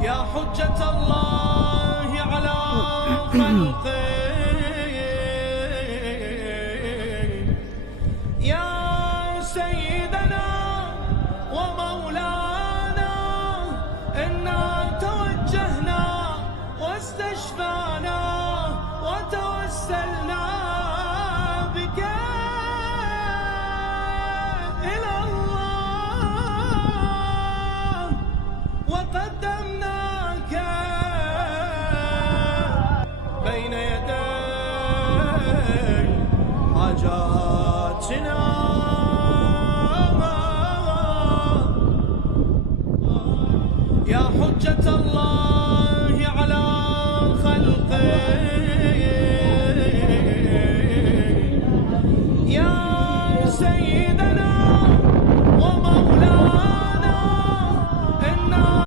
يا حجة الله على خلقه، يا سيدنا ومولانا، إنا توجهنا واستشفعنا وتوسلنا بك إلى الله، وقدمناك بين يدي حاجاتنا. يا حجة الله على خلقه،